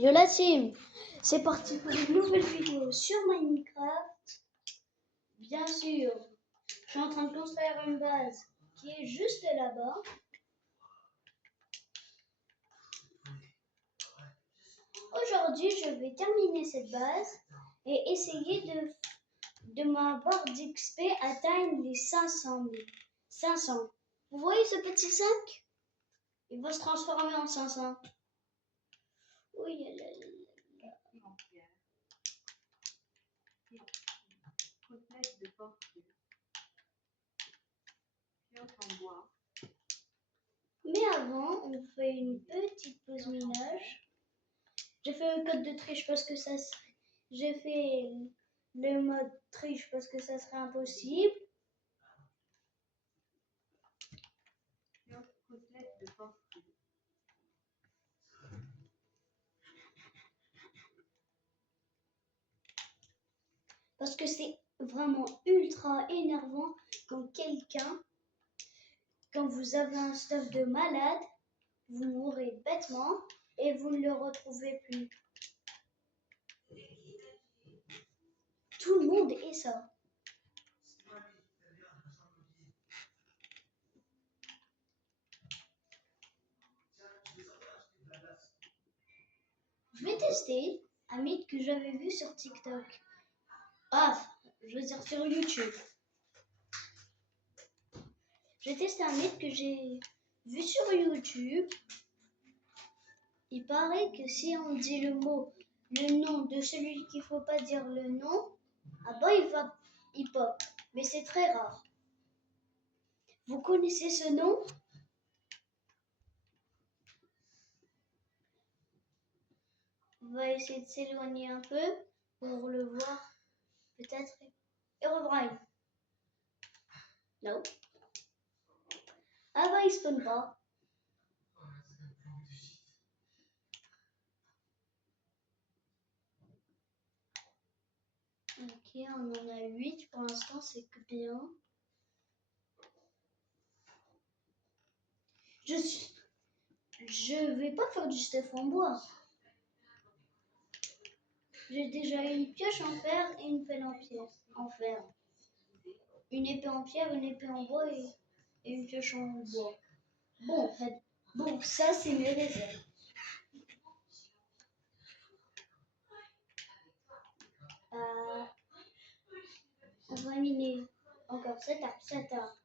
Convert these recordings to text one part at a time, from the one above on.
Yo la team, c'est parti pour une nouvelle vidéo sur Minecraft. Bien sûr, je suis en train de construire une base qui est juste là-bas. Aujourd'hui, je vais terminer cette base et essayer de ma barre d'XP atteindre les 500 000. 500. Vous voyez ce petit 5? Il va se transformer en 500. Oui, là, là, là. Mais avant, on fait une petite pause minage. J'ai fait le code de triche parce que ça serait... J'ai fait le mode triche parce que ça serait impossible. Parce que c'est vraiment ultra énervant quand vous avez un stuff de malade, vous mourrez bêtement et vous ne le retrouvez plus. Tout le monde est ça. Je vais tester un mythe que j'avais vu sur TikTok. Ah, je veux dire sur YouTube. J'ai testé un mythe que j'ai vu sur YouTube. Il paraît que si on dit le nom de celui qu'il faut pas dire le nom, ah bah il pop. Mais c'est très rare. Vous connaissez ce nom? On va essayer de s'éloigner un peu pour le voir. Peut-être. Herobrine. Non. Ah bah il spawn pas. Ok, on en a 8 pour l'instant, c'est que bien. Je vais pas faire du stuff en bois. J'ai déjà une pioche en fer et une pelle en fer. Une épée en pierre, une épée en bois et une pioche en bois. Bon, ça c'est mes réserves. On va miner encore cet arbre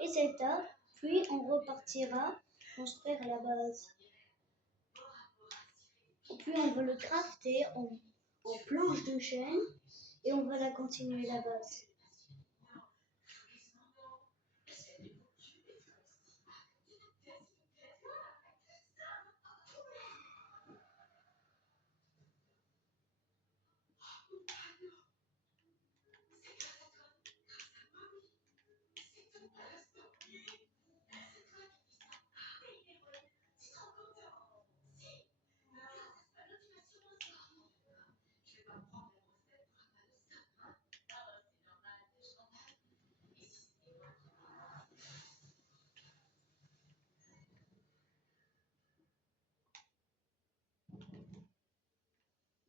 et cet arbre, puis on repartira construire la base. Puis on va le crafter en planche de chêne et on va la continuer la base.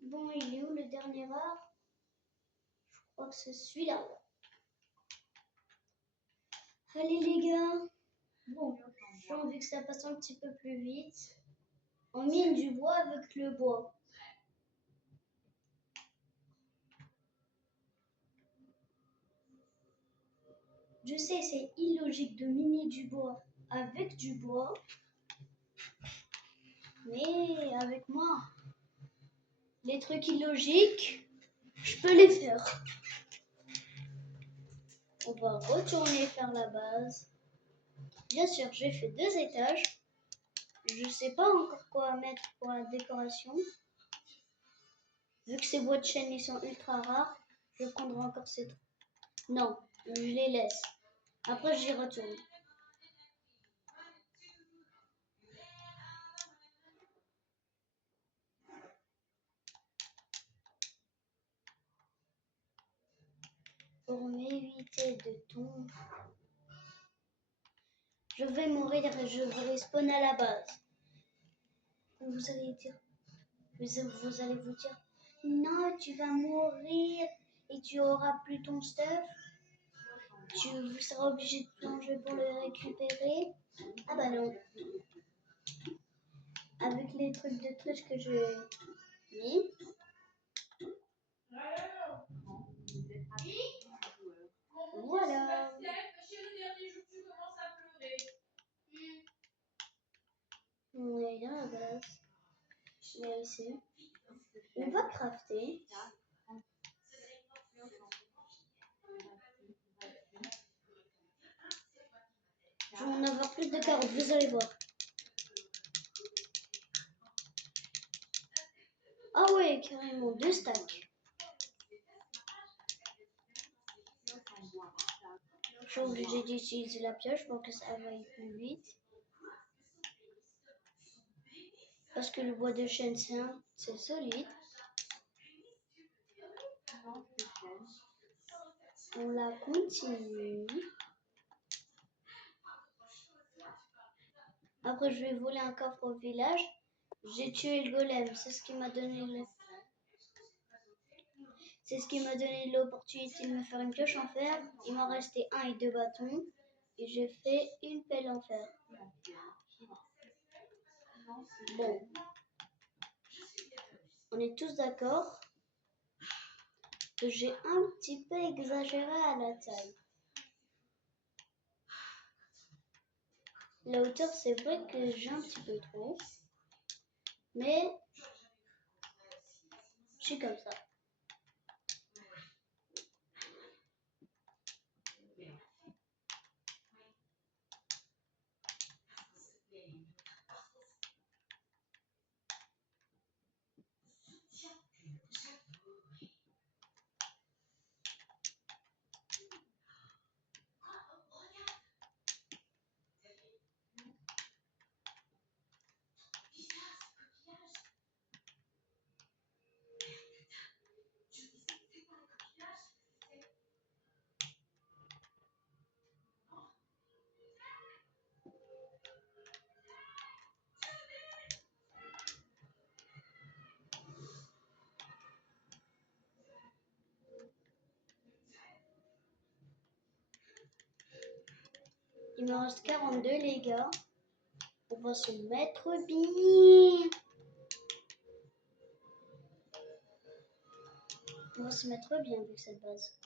Bon, il est où le dernier arbre? Je crois que c'est celui-là. Allez les gars. Bon, j'ai envie que ça passe un petit peu plus vite. On mine du bois avec le bois. Je sais, c'est illogique de miner du bois avec du bois. Mais avec moi, les trucs illogiques, je peux les faire. On va retourner faire la base. Bien sûr, j'ai fait 2 étages. Je sais pas encore quoi mettre pour la décoration. Vu que ces bois de chêne ils sont ultra rares, je prendrai encore ces trucs. Non, je les laisse. Après, j'y retourne. Pour m'éviter de tomber, je vais mourir et je vais respawn à la base. Vous allez dire, Vous allez vous dire, non, tu vas mourir et tu auras plus ton stuff. Tu seras obligé de plonger pour le récupérer. Ah bah non. Avec les trucs de triche que je mis. Voilà. On est là à la base. Mais ici. On va crafter. Je vais en avoir plus de carottes, vous allez voir. Ah ouais, carrément, 2 stacks. Je suis obligée d'utiliser la pioche pour que ça aille plus vite. Parce que le bois de chêne, c'est solide. On la continue. Après, je vais voler un coffre au village. J'ai tué le golem. C'est ce qui m'a donné l'opportunité de me faire une pioche en fer. Il m'en restait 1 et 2 bâtons. Et j'ai fait une pelle en fer. Bon. On est tous d'accord que j'ai un petit peu exagéré à la taille. La hauteur, c'est vrai que j'ai un petit peu trop. Mais je suis comme ça. Il me reste 42 les gars. On va se mettre bien. On va se mettre bien avec cette base.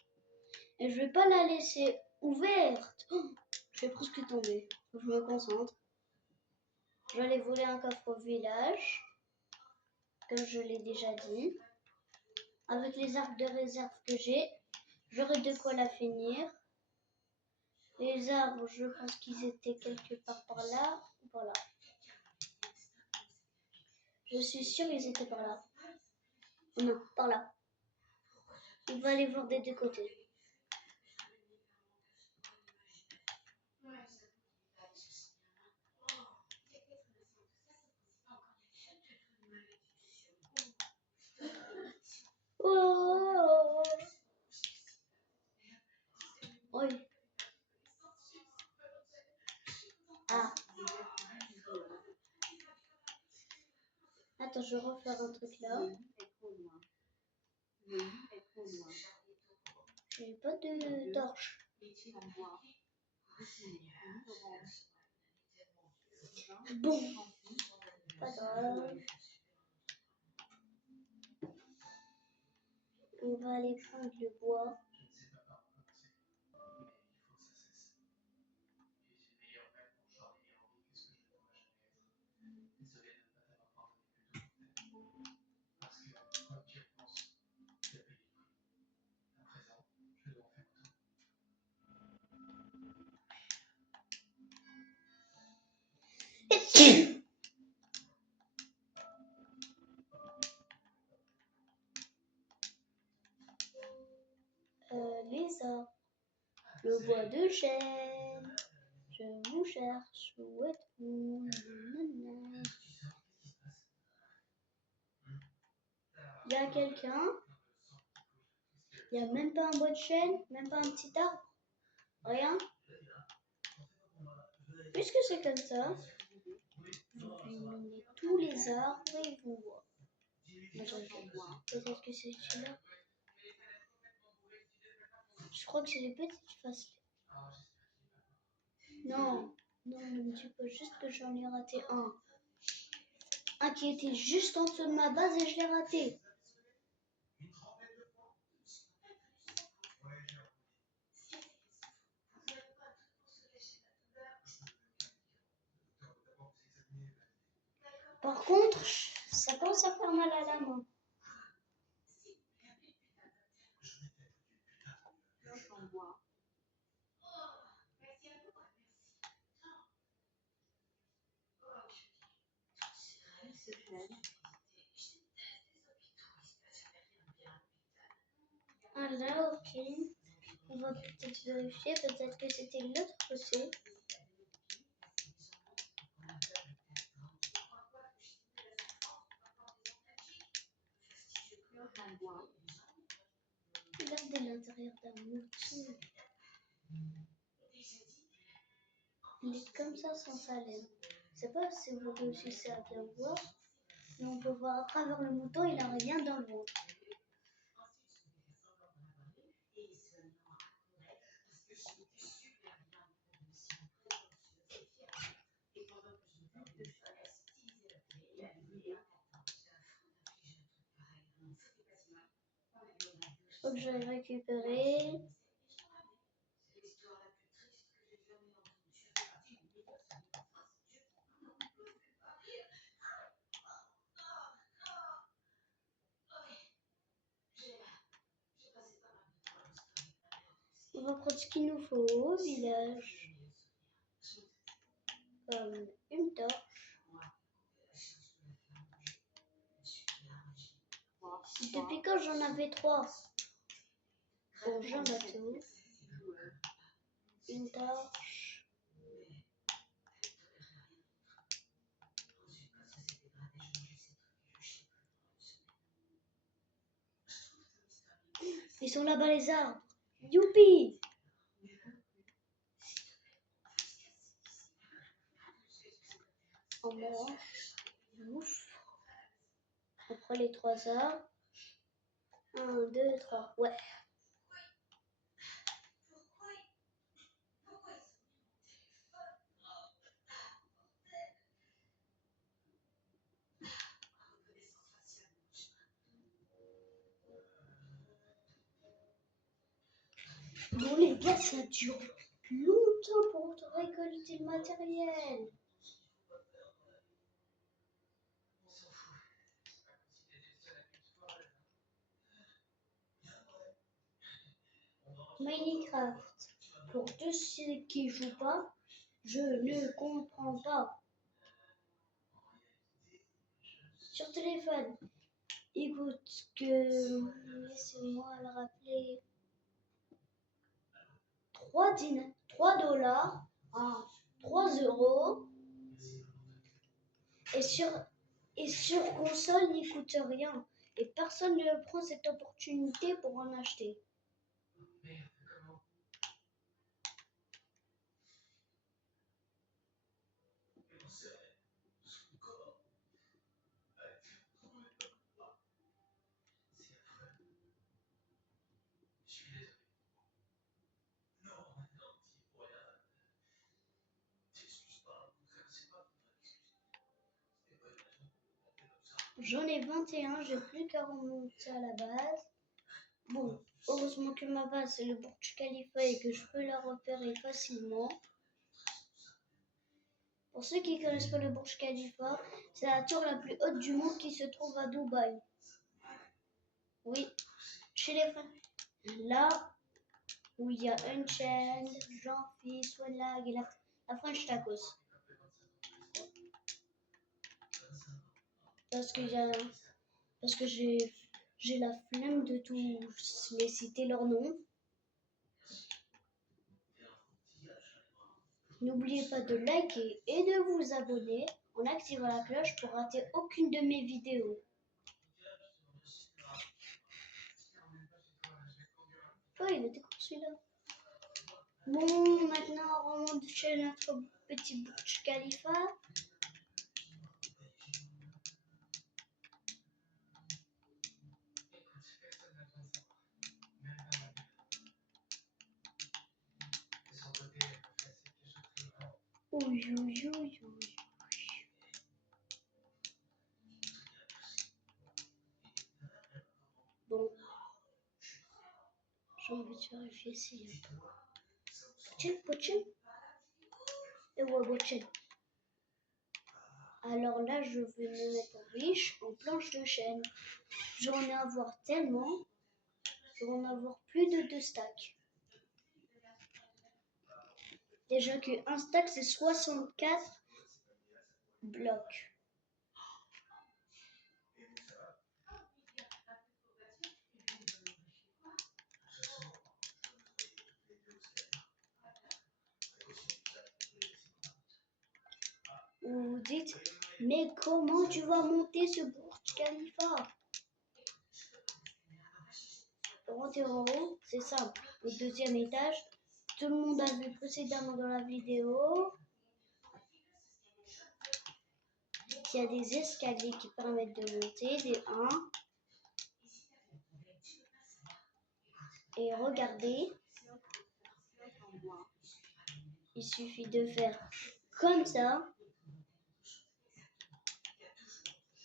Et je vais pas la laisser ouverte. Oh, je vais presque tomber. Faut que je me concentre. Je vais aller voler un coffre au village. Comme je l'ai déjà dit. Avec les arbres de réserve que j'ai, j'aurai de quoi la finir. Les arbres, je pense qu'ils étaient quelque part par là ou par là. Je suis sûre qu'ils étaient par là. Oh non, par là. On va aller voir des deux côtés. Oh, oui. Ah. Attends, je vais refaire un truc là. J'ai pas de torche. Bon, pas grave. On va aller prendre le bois. Les arbres. Le bois de chêne. Je vous cherche. Où êtes-vous? Il y a quelqu'un? Il n'y a même pas un bois de chêne? Même pas un petit arbre? Rien? Puisque c'est comme ça, vous éliminez tous les arbres et vous voient. Peut-être que c'est celui-là. Je crois que c'est les petites faces. Non, non, ne me dis pas juste que j'en ai raté un. Un qui était juste en dessous de ma base et je l'ai raté. Par contre, ça commence à faire mal à la main. Ah là, ok. On va peut-être vérifier, peut-être que c'était l'autre côté. Regardez l'intérieur d'un mouton. Il est comme ça sans sa laine. Je sais pas si vous réussissez à bien voir, mais on peut voir à travers le mouton, il n'a rien dans le ventre. Faut que j'aille récupérer. On va prendre ce qu'il nous faut au village. Comme une torche. Depuis quand j'en avais 3? Bon, j'ai un bateau. Une torche. Ils sont là-bas les arbres. Youpi! On mange. Ouf. On prend les 3 arbres. 1, 2, 3. Ouais. Bon les gars, ça dure longtemps pour récolter le matériel. Minecraft. Pour tous ceux qui jouent pas, je ne comprends pas. Sur téléphone, écoute que... Laissez-moi le rappeler. 3 dollars à 3 euros. Et sur console, il coûte rien. Et personne ne prend cette opportunité pour en acheter. J'en ai 21, j'ai plus qu'à remonter à la base. Bon, heureusement que ma base c'est le Burj Khalifa et que je peux la repérer facilement. Pour ceux qui ne connaissent pas le Burj Khalifa, c'est la tour la plus haute du monde qui se trouve à Dubaï. Oui, chez les frères. Là où il y a Unchained, Jean-Phi, Swanlag et la French Tacos. Parce que j'ai la flemme de tous les citer leur nom. N'oubliez pas de liker et de vous abonner en activant la cloche pour rater aucune de mes vidéos. Oh, il était court celui-là. Bon, maintenant on remonte chez notre petit Burj Khalifa. Ouh, ouh, ouh, ouh. Bon, j'ai envie de vérifier s'il y a pas. Pochette. Et ouais, pochette. Alors là, je vais me mettre riche en planches de chêne. Je vais en avoir tellement. Je vais en avoir plus de 2 stacks. Déjà qu'un stack, c'est 64 blocs. Vous vous dites, mais comment tu vas monter ce Burj Khalifa? Monter en haut, c'est simple. Au deuxième étage, tout le monde a vu précédemment dans la vidéo qu'il y a des escaliers qui permettent de monter, des 1. Et regardez, il suffit de faire comme ça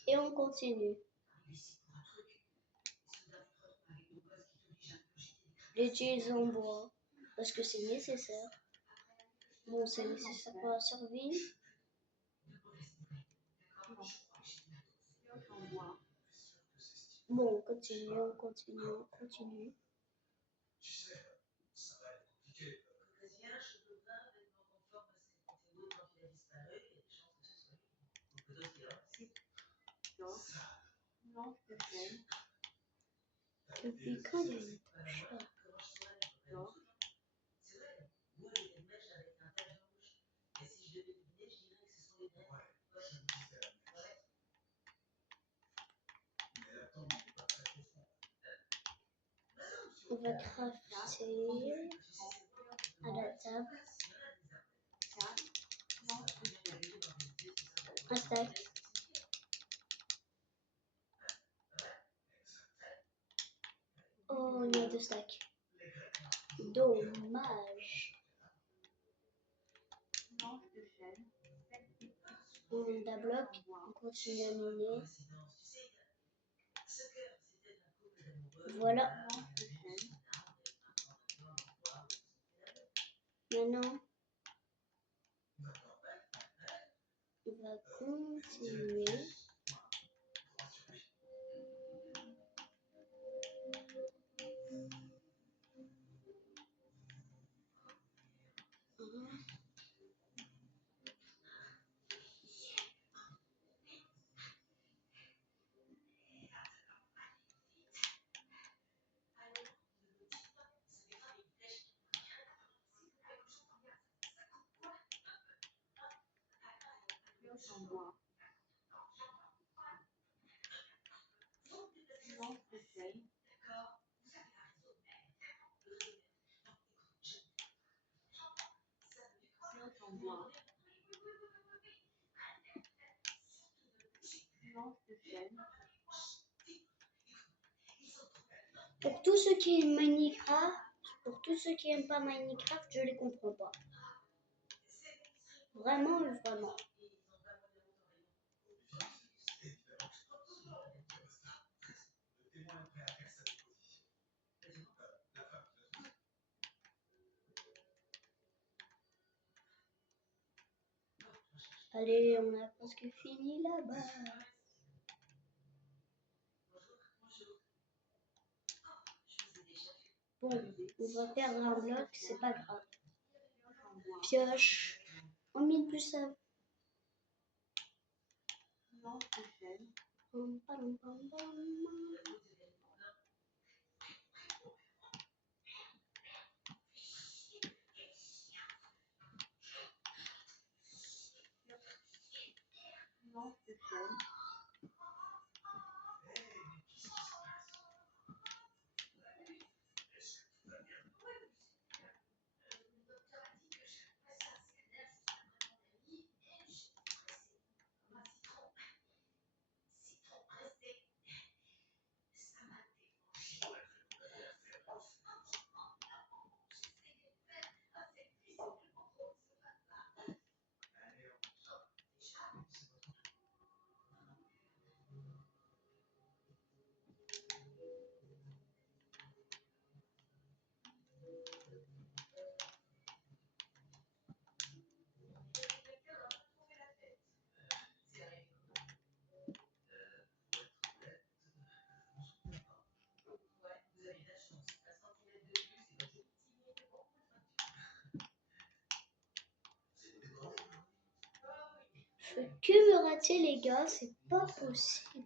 et on continue. J'utilise en bois parce que c'est nécessaire. Bon, c'est nécessaire pour la survie. Bon, on continue. Depuis quand il y a une touche là? On va crafter à la table un stack. Oh, il y a 2 stacks. Dommage. On a bloc, on continue à miner. Voilà. Maintenant, on va continuer. Pour tous ceux qui aiment Minecraft, pour tous ceux qui aiment pas Minecraft, je les comprends pas. Vraiment, vraiment. Allez, on a presque fini là-bas. Bon, on va perdre un bloc, c'est pas grave. Pioche. On mine plus ça. Je peux que me rater, les gars, c'est pas possible.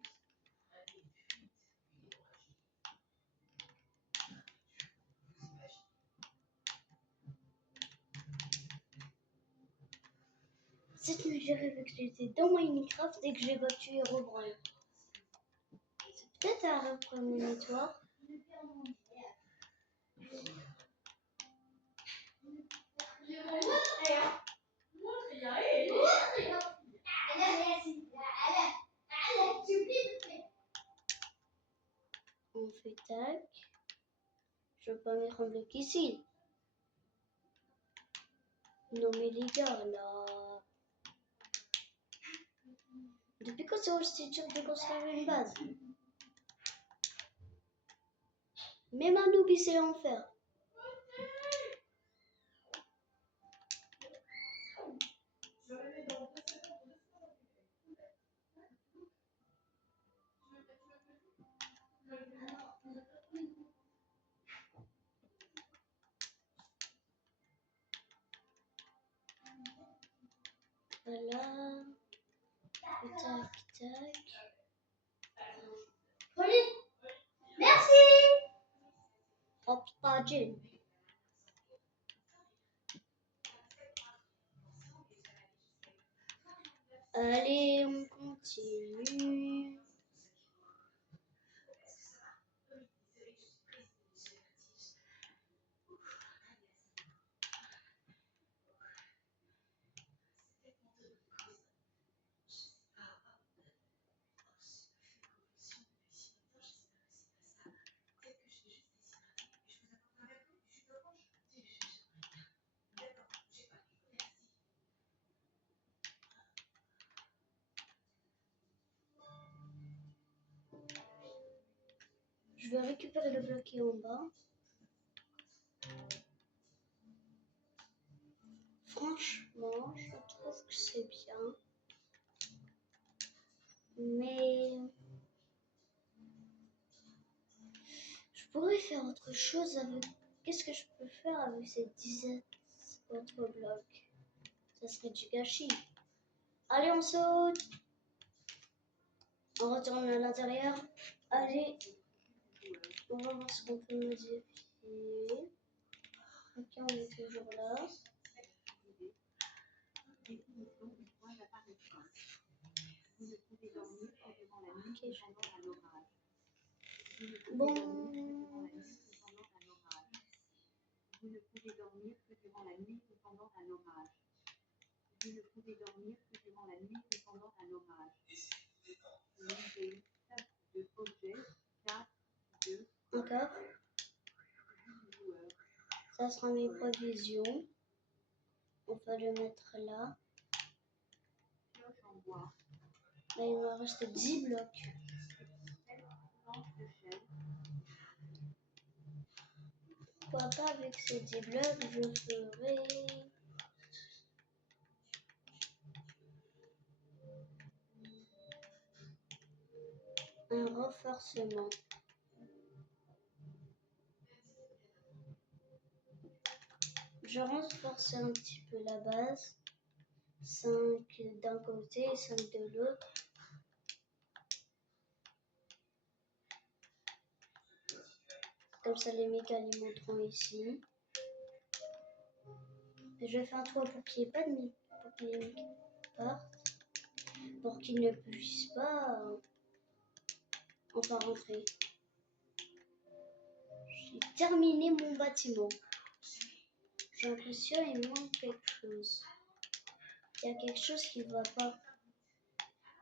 Cette nuit, j'ai rêvé que j'étais dans Minecraft et que j'ai battu Herobrine. C'est peut-être un rêve prémonitoire. On fait tac. Je veux pas mettre un bloc ici. Non mais les gars, là... Depuis quand c'est aussi dur de construire une base? Même un noob il sait en faire. Voilà. Tac, tac. Pauline, merci. Hop, pas Jane. Allez, on continue. Je vais récupérer le bloc qui est en bas. Franchement, je trouve que c'est bien. Mais je pourrais faire autre chose avec... Qu'est-ce que je peux faire avec ces 17 autres blocs? Ça serait du gâchis. Allez, on saute. On retourne à l'intérieur. Allez. On va voir ce qu'on peut modifier. Ok, on est toujours là. Okay. Bon. Vous ne pouvez dormir que durant la nuit ou pendant un orage. Vous ne pouvez dormir que durant la nuit ou pendant un orage. Lisez de objet 4, 2. Encore. Ça sera mes provisions. On va le mettre là. Là, il me reste 10 blocs. Pourquoi pas avec ces 10 blocs, je ferai... un renforcement. Je renforce un petit peu la base. 5 d'un côté, 5 de l'autre. Comme ça, les mégas les monteront ici. Et je fais un toit pour qu'il n'y ait pas de méga partent, pour qu'ils ne puissent pas enfin rentrer. J'ai terminé mon bâtiment. J'ai l'impression qu'il manque quelque chose. Il y a quelque chose qui ne va pas.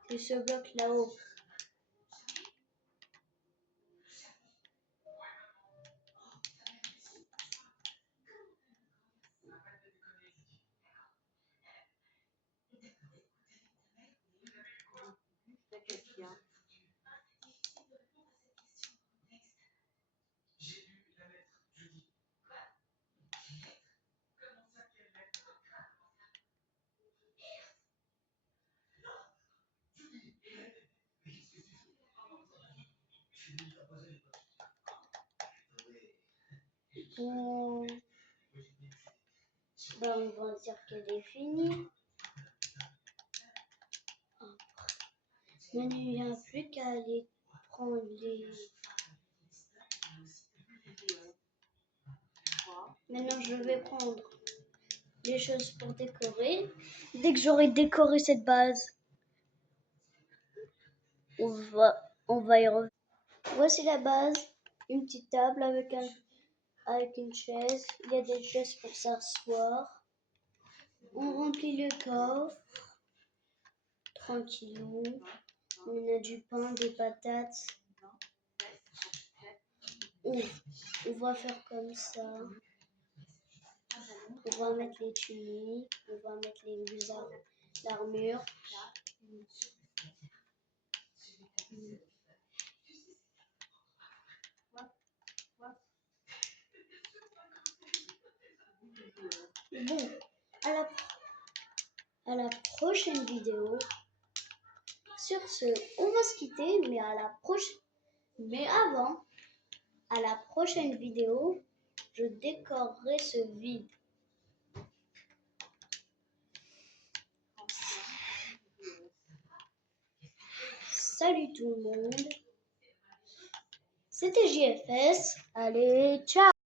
C'est ce bloc là-haut. Ben, on va dire qu'elle est finie. Maintenant, il n'y a plus qu'à aller prendre les... Maintenant, je vais prendre les choses pour décorer. Dès que j'aurai décoré cette base, on va y revenir. Voici la base, une petite table avec une chaise. Il y a des chaises pour s'asseoir. On remplit le coffre, tranquillou. On a du pain, des patates. On va faire comme ça. On va mettre les tuniques, on va mettre les blouses, l'armure. Bon, à la prochaine vidéo. Sur ce, on va se quitter, mais avant, à la prochaine vidéo, je décorerai ce vide. Salut tout le monde. C'était JFS. Allez, ciao!